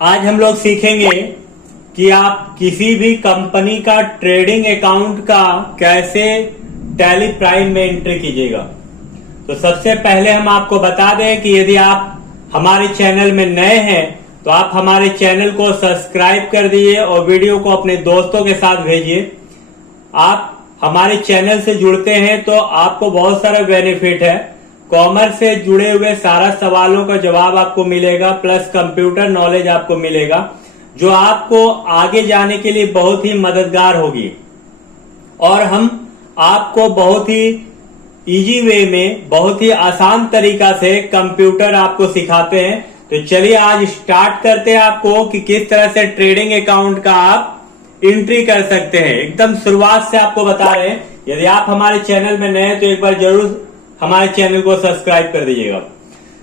आज हम लोग सीखेंगे कि आप किसी भी कंपनी का ट्रेडिंग अकाउंट का कैसे टैली प्राइम में एंट्री कीजिएगा। तो सबसे पहले हम आपको बता दें कि यदि आप हमारे चैनल में नए हैं तो आप हमारे चैनल को सब्सक्राइब कर दीजिए और वीडियो को अपने दोस्तों के साथ भेजिए। आप हमारे चैनल से जुड़ते हैं तो आपको बहुत सारा बेनिफिट है। कॉमर्स से जुड़े हुए सारा सवालों का जवाब आपको मिलेगा, प्लस कंप्यूटर नॉलेज आपको मिलेगा जो आपको आगे जाने के लिए बहुत ही मददगार होगी। और हम आपको बहुत ही इजी वे में, बहुत ही आसान तरीका से कंप्यूटर आपको सिखाते हैं। तो चलिए आज स्टार्ट करते हैं आपको कि किस तरह से ट्रेडिंग अकाउंट का आप एंट्री कर सकते हैं। एकदम शुरुआत से आपको बता रहे हैं। यदि आप हमारे चैनल में नए हैं तो एक बार जरूर हमारे चैनल को सब्सक्राइब कर दीजिएगा।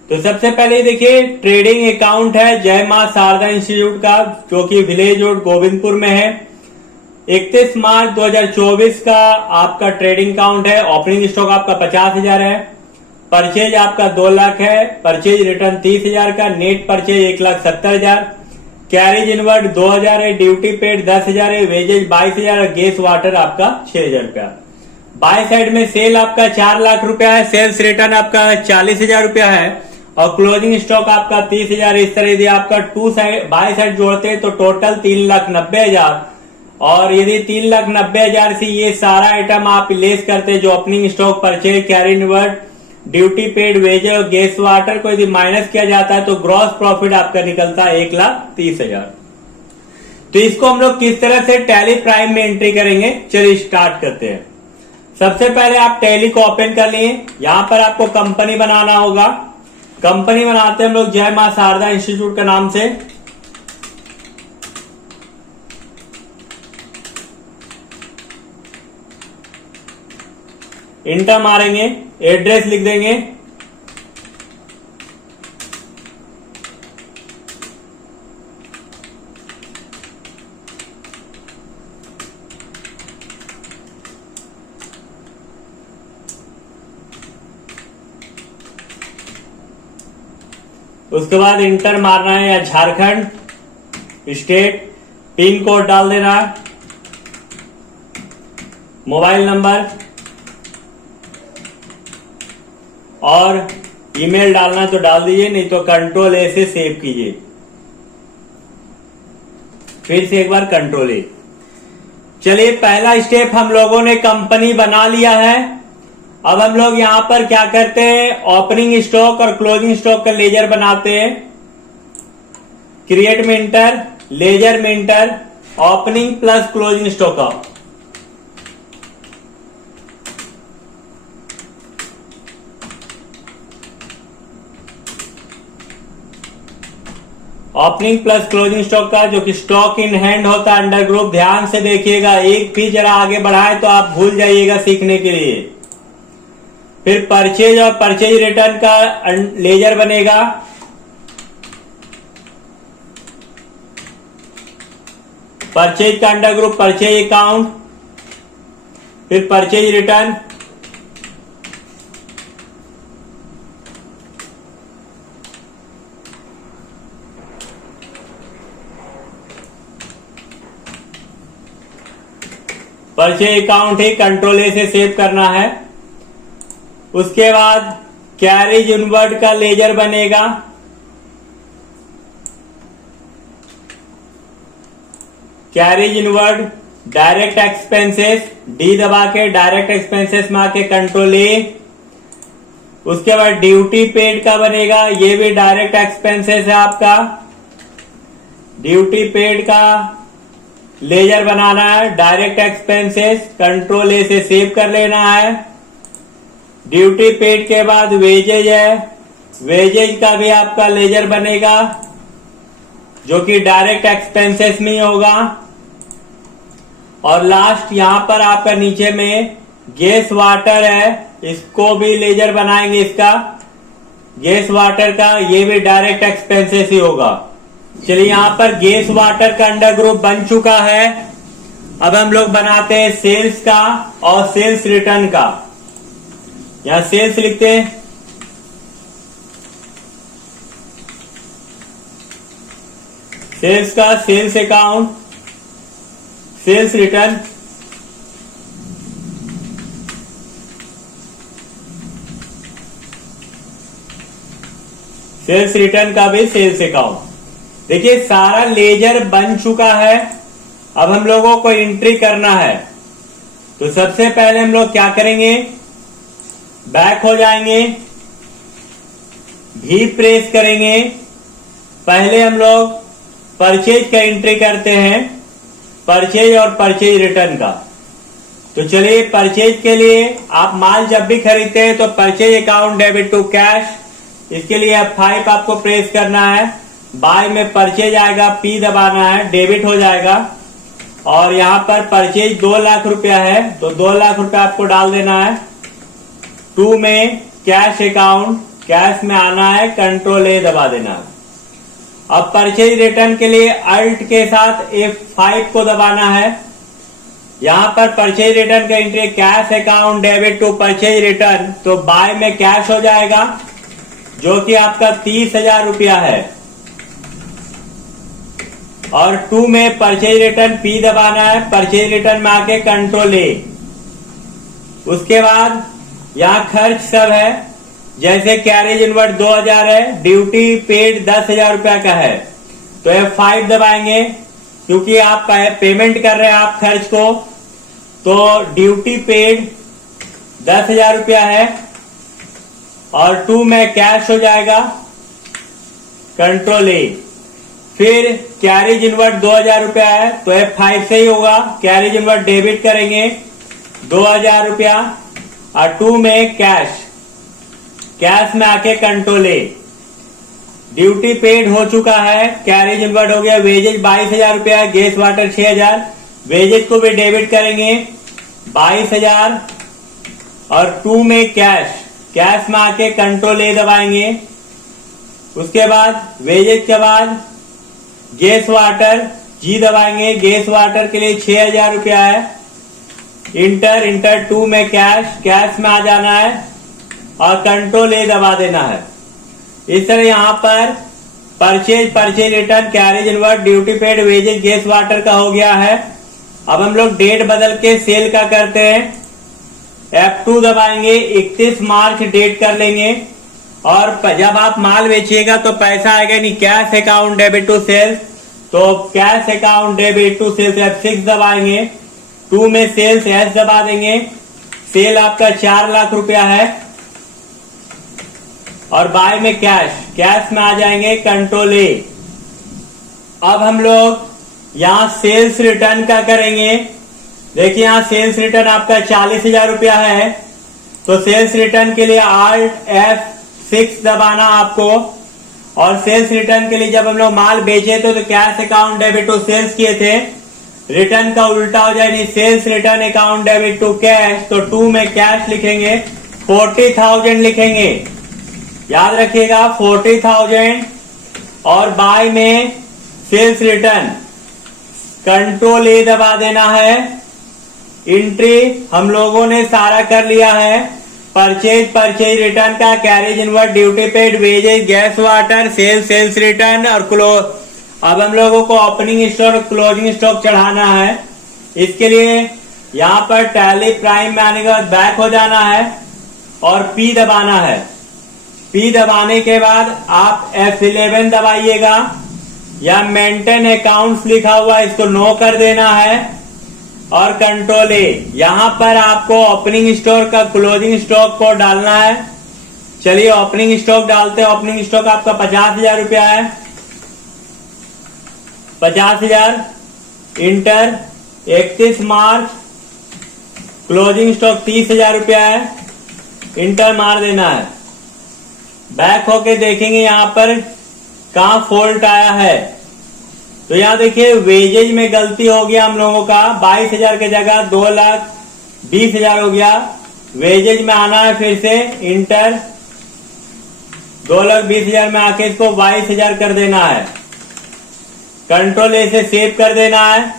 तो सबसे पहले देखिए, ट्रेडिंग अकाउंट है जय मां शारदा इंस्टीट्यूट का, जो कि विलेज रोड गोविंदपुर में है। 31 मार्च 2024 का आपका ट्रेडिंग अकाउंट है। ओपनिंग स्टॉक आपका 50,000 है। परचेज आपका 2 लाख है। परचेज रिटर्न 30,000 का। Net purchase 1,70,000। कैरेज इनवर्ड 2,000 है। ड्यूटी पेड 10,000 है। वेजेज 22,000 और गैस वाटर आपका 6,000 रुपया। बाय साइड में सेल आपका 4 लाख रुपया है। सेल्स रिटर्न आपका 40,000 रुपया है और क्लोजिंग स्टॉक आपका 30,000। इस तरह यदि आपका बाय साइड जोड़ते हैं तो टोटल 3,90,000। और यदि 3,90,000 से ये सारा आइटम आप लेस करते हैं, जो opening stock, purchase, carry inward, duty paid, wages और गैस वाटर को यदि माइनस किया जाता है तो ग्रॉस प्रॉफिट आपका निकलता है 1,30,000। तो इसको हम लोग किस तरह से टैली प्राइम में एंट्री करेंगे, चलिए स्टार्ट करते हैं। सबसे पहले आप टैली को ओपन कर लिए। यहां पर आपको कंपनी बनाना होगा। कंपनी बनाते हैं हम लोग जय मां शारदा इंस्टीट्यूट के नाम से। इंटर मारेंगे, एड्रेस लिख देंगे। उसके बाद इंटर मारना है, या झारखंड स्टेट, पिन कोड डाल देना है, मोबाइल नंबर और ईमेल डालना तो डाल दीजिए, नहीं तो कंट्रोल ए से सेव कीजिए। फिर से एक बार कंट्रोल ए। चलिए पहला स्टेप हम लोगों ने कंपनी बना लिया है। अब हम लोग यहां पर क्या करते हैं, ओपनिंग स्टॉक और क्लोजिंग स्टॉक का लेजर बनाते हैं। क्रिएट में इंटर, लेजर में inter, opening plus closing stock का। ओपनिंग प्लस क्लोजिंग स्टॉक का, जो कि स्टॉक इन हैंड होता है अंडर ग्रुप। ध्यान से देखिएगा, एक भी जरा आगे बढ़ाए तो आप भूल जाइएगा सीखने के लिए। फिर परचेज और परचेज रिटर्न का लेजर बनेगा। परचेज का अंडर ग्रुप परचेज अकाउंट, फिर परचेज रिटर्न, परचेज अकाउंट ही कंट्रोल ए से सेव करना है। उसके बाद कैरेज इनवर्ड का लेजर बनेगा। Carriage inward, direct expenses, D दबा के डायरेक्ट एक्सपेंसेस में आके कंट्रोल ए। उसके बाद ड्यूटी पेड का बनेगा, ये भी डायरेक्ट एक्सपेंसेस है आपका। ड्यूटी पेड का लेजर बनाना है, डायरेक्ट एक्सपेंसेस, कंट्रोल ए से सेव कर लेना है। ड्यूटी पेड के बाद वेजेज है, वेजेज का भी आपका लेजर बनेगा, जो कि डायरेक्ट एक्सपेंसेस में ही होगा। और लास्ट यहां पर आपका नीचे में गैस वाटर है, इसको भी लेजर बनाएंगे। इसका गैस वाटर का, ये भी डायरेक्ट एक्सपेंसेस ही होगा। चलिए यहां पर गैस वाटर का अंडर ग्रुप बन चुका है। अब हम लोग बनाते हैं सेल्स का और सेल्स रिटर्न का। यहां सेल्स लिखते हैं, सेल्स का sales account, sales return, sales return का भी सेल्स अकाउंट। देखिए सारा लेजर बन चुका है, अब हम लोगों को एंट्री करना है। तो सबसे पहले हम लोग क्या करेंगे, बैक हो जाएंगे, भी प्रेस करेंगे। पहले हम लोग परचेज का एंट्री करते हैं, परचेज और परचेज रिटर्न का। तो चलिए परचेज के लिए आप माल जब भी खरीदते हैं तो purchase account debit to cash, इसके लिए F5 आपको प्रेस करना है। बाय में परचेज आएगा, P दबाना है, डेबिट हो जाएगा। और यहाँ पर परचेज 2 लाख रुपया है तो 2 लाख रुपया आपको डाल देना है। 2 में कैश अकाउंट, कैश में आना है, कंट्रोल A दबा देना है। अब परचेज रिटर्न के लिए अल्ट के साथ F5 को दबाना है। यहां पर परचेज रिटर्न का entry cash account debit to purchase return, तो बाय में कैश हो जाएगा जो कि आपका 30,000 रुपया है। और 2 में परचेज रिटर्न P दबाना है, परचेज रिटर्न में आके कंट्रोल A। उसके बाद यहां खर्च सब है, जैसे कैरेज इनवर्ड 2000 है, ड्यूटी पेड 10,000 रुपया का है तो F5 दबाएंगे क्योंकि आप पेमेंट कर रहे हैं आप खर्च को। तो ड्यूटी पेड 10,000 रुपया है और 2 में कैश हो जाएगा, कंट्रोल A। फिर कैरेज इनवर्ड 2000 रुपया है तो F5 से ही होगा, कैरेज इनवर्ड डेबिट करेंगे 2000 रुपया और 2 में कैश, कैश में आके कंट्रोल A। ड्यूटी पेड हो चुका है, कैरेज इनवर्ड हो गया, वेजेज 22,000 रुपया, गैस वाटर 6,000, वेजेज को भी डेबिट करेंगे 22,000 और 2 में कैश, कैश में आके कंट्रोल A दबाएंगे। उसके बाद वेजेज के बाद गैस वाटर G दबाएंगे, गैस वाटर के लिए 6,000 रुपया है, इंटर 2 में कैश, कैश में आ जाना है और कंट्रोल A दबा देना है। इस तरह यहाँ पर purchase return, carriage inward, duty paid, wages, gas water का हो गया है। अब हम लोग डेट बदल के सेल का करते हैं। F2 दबाएंगे, 31 मार्च डेट कर लेंगे और जब आप माल बेचिएगा तो पैसा आएगा नहीं, cash account debit to sales, तो cash account debit to sales F6 दबाएंगे। 2 में सेल्स S दबा देंगे, सेल आपका 4 लाख रुपया है और बाय में कैश, कैश में आ जाएंगे, कंट्रोल A। अब हम लोग यहाँ सेल्स रिटर्न का करेंगे। देखिए यहाँ सेल्स रिटर्न आपका 40,000 रुपया है तो सेल्स रिटर्न के लिए Alt F6 दबाना आपको। और सेल्स रिटर्न के लिए जब हम लोग माल बेचे थे तो cash account debit to sales किए थे, रिटर्न का उल्टा हो जाए, sales return account debit to cash, तो 2 में कैश लिखेंगे, 40,000 लिखेंगे, याद रखिएगा 40,000 और बाय में सेल्स रिटर्न, कंट्रोल A दबा देना है। एंट्री हम लोगों ने सारा कर लिया है, परचेज रिटर्न का, carriage inward, duty paid, wages, gas water, sales return और क्लोज। अब हम लोगों को ओपनिंग स्टॉक, क्लोजिंग स्टॉक चढ़ाना है। इसके लिए यहाँ पर टैली प्राइम में आने के बाद बैक हो जाना है और P दबाना है। P दबाने के बाद आप F11 दबाइएगा, या मेंटेन अकाउंट्स लिखा हुआ इसको नो कर देना है और कंट्रोल A। यहां पर आपको ओपनिंग स्टॉक का क्लोजिंग स्टॉक को डालना है। चलिए ओपनिंग स्टॉक डालते हैं। ओपनिंग स्टॉक आपका 50,000 रुपया है, 50,000 इंटर 31 मार्च, क्लोजिंग स्टॉक 30,000 रुपया है, इंटर मार देना है। बैक होके देखेंगे यहां पर कहां फॉल्ट आया है, तो यहां देखिए वेजेज में गलती हो गया हम लोगों का, 22,000 की जगह 2,20,000 हो गया। वेजेज में आना है, फिर से इंटर, 2,20,000 में आके इसको 22,000 कर देना है, कंट्रोल A से सेव कर देना है।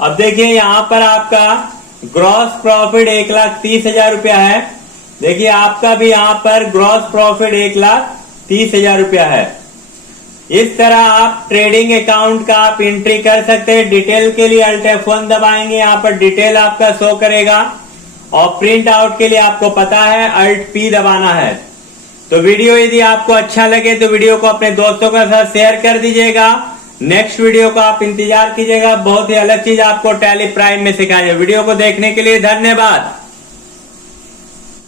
अब देखिए यहां पर आपका ग्रॉस प्रॉफिट 1,30,000 रुपया है। देखिए आपका भी यहां पर ग्रॉस प्रॉफिट 1,30,000 रुपया है। इस तरह आप ट्रेडिंग अकाउंट का आप एंट्री कर सकते हैं। डिटेल के लिए Alt F1 दबाएंगे, यहाँ पर डिटेल आपका शो करेगा और प्रिंट आउट के लिए आपको पता है Alt P दबाना है। तो वीडियो यदि आपको अच्छा लगे तो वीडियो को अपने दोस्तों के साथ शेयर कर दीजिएगा। नेक्स्ट वीडियो का आप इंतजार कीजिएगा, बहुत ही अलग चीज आपको टैली प्राइम में सिखाएंगे। वीडियो को देखने के लिए धन्यवाद।